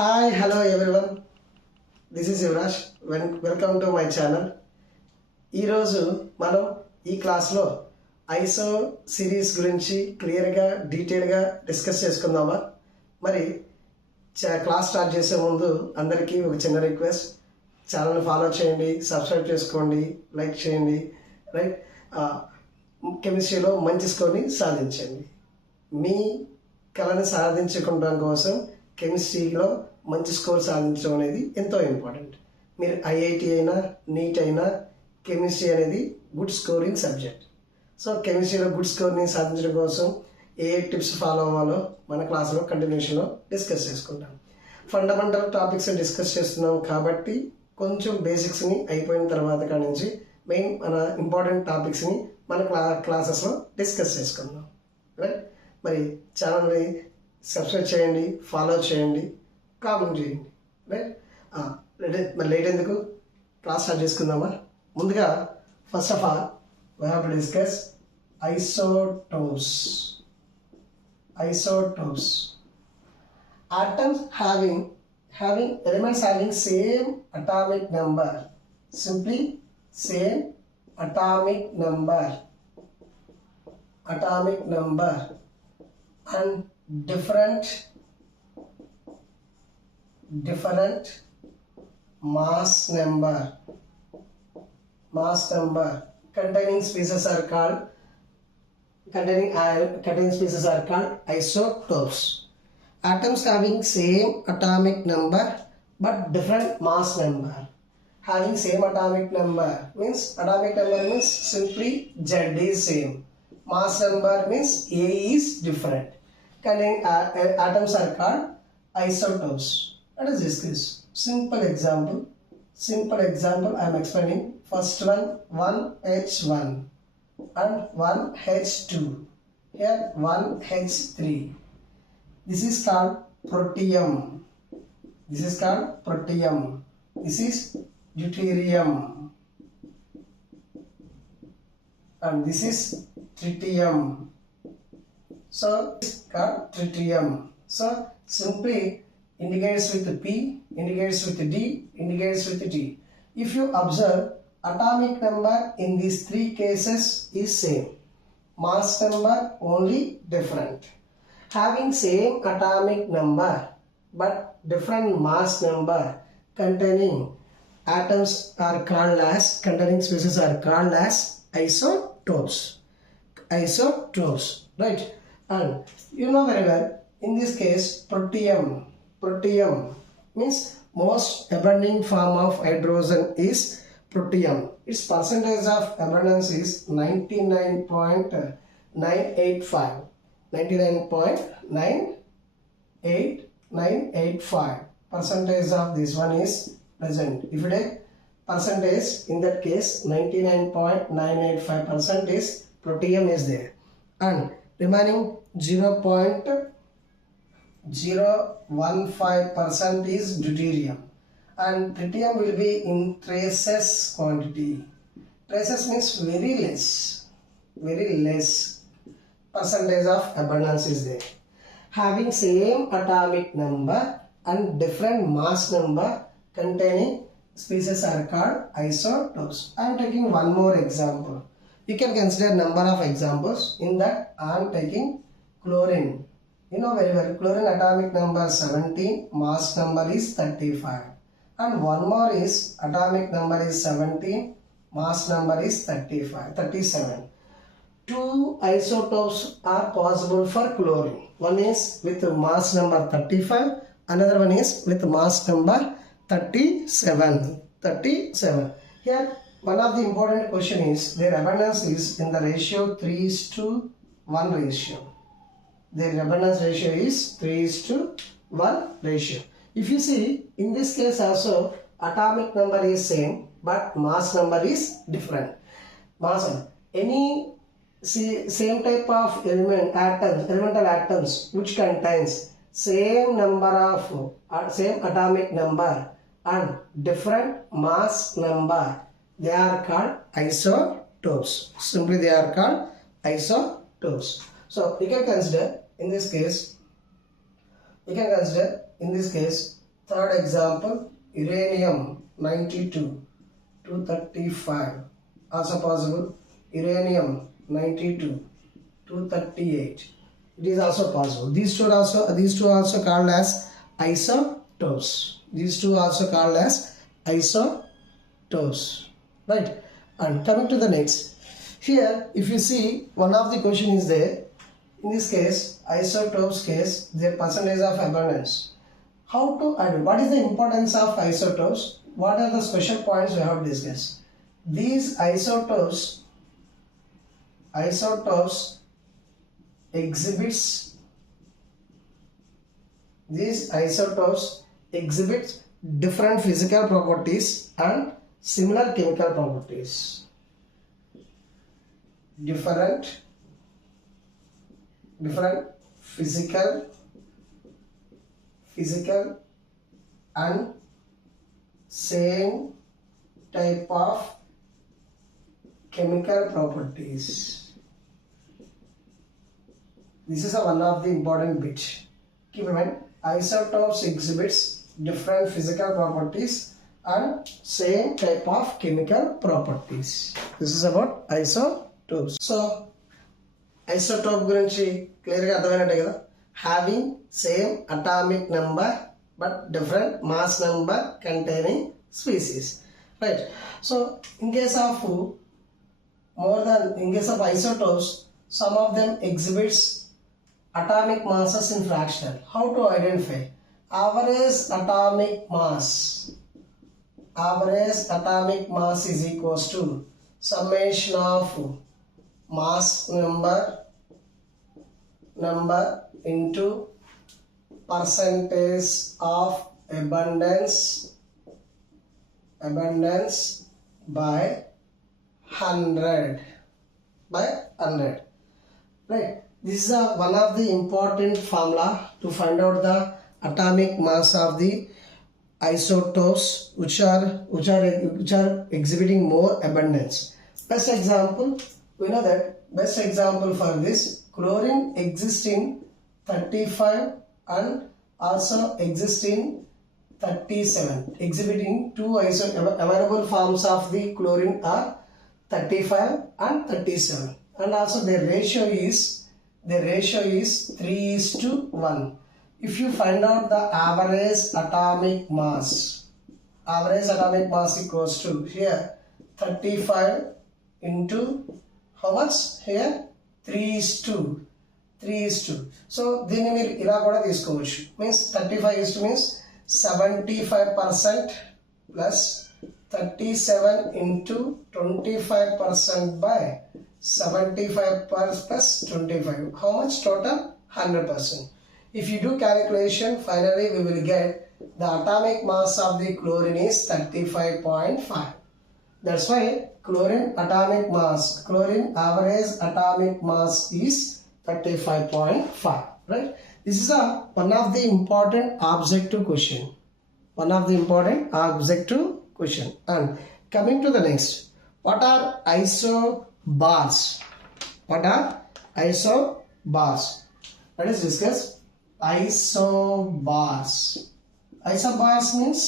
Hi, hello everyone. This is Yuvraj. Welcome to my channel. ఈరోజు మనం ఈ క్లాస్లో ఐసో సిరీస్ గురించి క్లియర్గా డీటెయిల్గా డిస్కస్ చేసుకుందామా. మరి క్లాస్ స్టార్ట్ చేసే ముందు అందరికీ ఒక చిన్న రిక్వెస్ట్, ఛానల్ని ఫాలో చేయండి, సబ్స్క్రైబ్ చేసుకోండి, లైక్ చేయండి. రైట్, కెమిస్ట్రీలో మంచి స్కోర్ని సాధించండి. మీ కళని సాధించుకోవడం కోసం కెమిస్ట్రీలో మంచి స్కోర్ సాధించడం అనేది ఎంతో ఇంపార్టెంట్. మీరు ఐఐటి అయినా నీట్ అయినా కెమిస్ట్రీ అనేది గుడ్ స్కోరింగ్ సబ్జెక్ట్. సో కెమిస్ట్రీలో గుడ్ స్కోర్ని సాధించడం కోసం ఏ టిప్స్ ఫాలో అవ్వాలో మన క్లాస్లో కంటిన్యూషన్లో డిస్కస్ చేసుకుంటాం. ఫండమెంటల్ టాపిక్స్ డిస్కస్ చేస్తున్నాం కాబట్టి కొంచెం బేసిక్స్ని అయిపోయిన తర్వాత కాడి నుంచి మెయిన్ మన ఇంపార్టెంట్ టాపిక్స్ని మన క్లాసెస్లో డిస్కస్ చేసుకుందాం. రైట్, మరి ఛానల్ని సబ్స్క్రైబ్ చేయండి, ఫాలో చేయండి, కామెంట్ చేయండి. రైట్, మరి లేట్ ఎందుకు క్లాస్ స్టార్ట్ చేసుకుందామా. ముందుగా first of all we have to discuss isotopes. Atoms having elements having same atomic number, simply same atomic number and different mass number containing species are called isotopes. Atoms having same atomic number but different mass number. Having same atomic number means simply Z is same. Mass number means A is different. Containing atoms are called isotopes. Let us discuss simple example I am explaining. First one 1H1 and 1H2. Here 1H3. This is called protium. This is deuterium. And this is tritium. So this is called tritium. So simply indicates with P, indicates with D, indicates with T. If you observe, atomic number in these three cases is same. Mass number only different. Having same atomic number but different mass number containing atoms are called as, containing species are called as isotopes. Right? And you know very well, in this case protium means most abundant form of hydrogen is protium. Its percentage of abundance is 99.985. 99.985 percentage of this one is present. If it is percentage, in that case 99.985% is protium is there, and remaining 0.015% is deuterium. And tritium will be in traces quantity. Traces means very less percentage of abundance is there. Having same atomic number and different mass number containing species are called isotopes. I am taking one more example. You can consider number of examples. In that I am taking chlorine. You know very well, chlorine atomic number 17, mass number is 35. And one more is atomic number is 17, mass number is 37. Two isotopes are possible for chlorine. One is with mass number 35, another one is with mass number 37. Here one of the important question is their abundance is in the ratio 3:1 ratio. Their abundance ratio is 3:1 ratio. If you see, in this case also atomic number is same but mass number is different. Any same type of elemental atoms which contains same number of same atomic number and different mass number, they are called isotopes. Simply they are called isotopes. So you can consider in this case Third example, uranium 92 235, also possible. Uranium 92 238, it is also possible. These two are also called as isotopes. These two are also called as isotopes, right? And coming to the next, here if you see, one of the question is there. In this case, isotopes case, their percentage of abundance. How to add? What is the importance of isotopes? What are the special points we have discussed? These isotopes exhibits different physical properties and similar chemical properties. Different physical and same type of chemical properties. This is one of the important bit. Keep in mind, isotopes exhibits different physical properties and same type of chemical properties. This is about isotopes. So isotope గురించి clear గా అర్థమైనట్టే కదా. Having same atomic number but different mass number containing species, right? So in case of isotopes, some of them exhibits atomic masses in fractional. How to identify? Average atomic mass is equals to summation of mass number into percentage of abundance by 100, right? This is one of the important formula to find out the atomic mass of the isotopes which are exhibiting more abundance. Best example, we know that best example for this, chlorine exists in 35 and also exists in 37, exhibiting two available forms of the chlorine are 35 and 37, and also their ratio is 3:1. If you find out the average atomic mass equals to here 35 into how much? Here 3:2. So దీన్ని మీరు ఇలా కూడా తీసుకోవచ్చు. Means 35 means 75% plus 37 into 25% by 75 plus 25. How much total? 100%. If you do calculation, finally we will get the atomic mass of the chlorine is 35.5. That's why chlorine average atomic mass is 35.5, right? This is one of the important objective question. And coming to the next, what are isobars? Let us discuss isobars. Isobars means,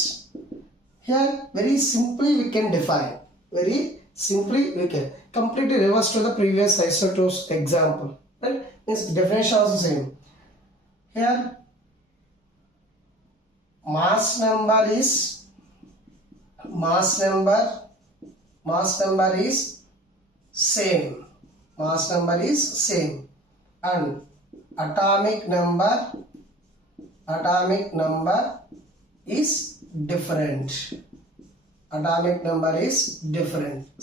here very simply we can define. Completely reverse to the previous isotopes example, right? Means definition also same. Here mass number is same, and atomic number is different.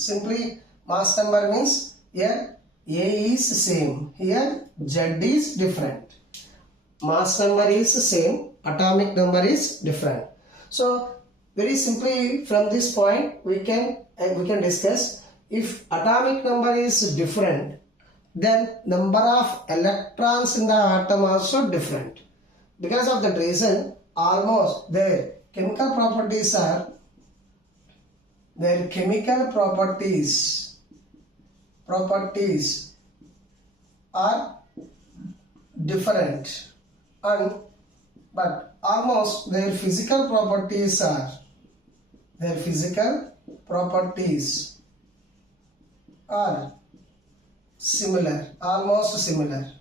Simply mass number means here A is same, here Z is different. Mass number is same, atomic number is different. So very simply from this point we can discuss, if atomic number is different, then number of electrons in the atom also different. Because of that reason, almost their chemical properties are different, and but almost their physical properties are similar, almost similar.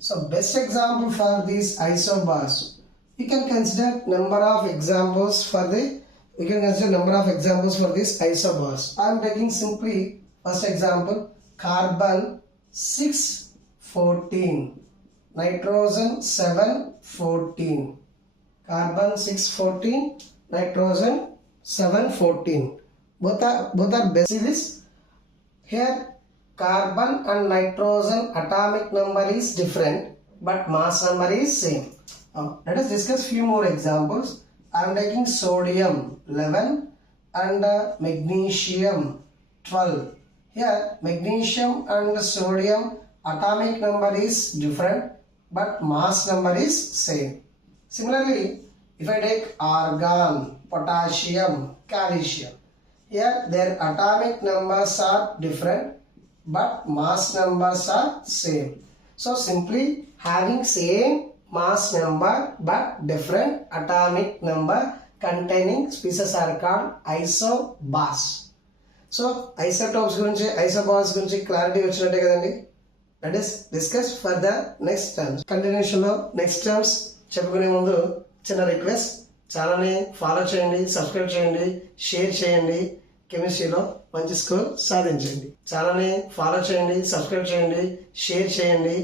So best example for these isobars, you can consider number of examples for this isobars. I am taking simply first example, carbon 614, nitrogen 714, carbon 614, nitrogen 714. Both are best series. Here carbon and nitrogen atomic number is different, but mass number is same. Let us discuss few more examples. I am taking sodium 11 and magnesium 12. Here magnesium and sodium atomic number is different, but mass number is same. Similarly, if I take argon, potassium, calcium, here their atomic numbers are different, but mass numbers are same. So simply having same mass number but different atomic number containing species are called isobars. So isotopes గురించి isobars గురించి clarity వచ్చినట్టే కదండి. Let us discuss further next terms. Continuation లో next terms చెప్పుకునే ముందు చిన్న request, ఛానల్ని follow చేయండి, సబ్స్క్రైబ్ చేయండి, షేర్ చేయండి. కెమిస్ట్రీలో మంచి స్కోర్ సాధించండి. ఛానల్ని ఫాలో చేయండి, సబ్స్క్రైబ్ చేయండి, షేర్ చేయండి.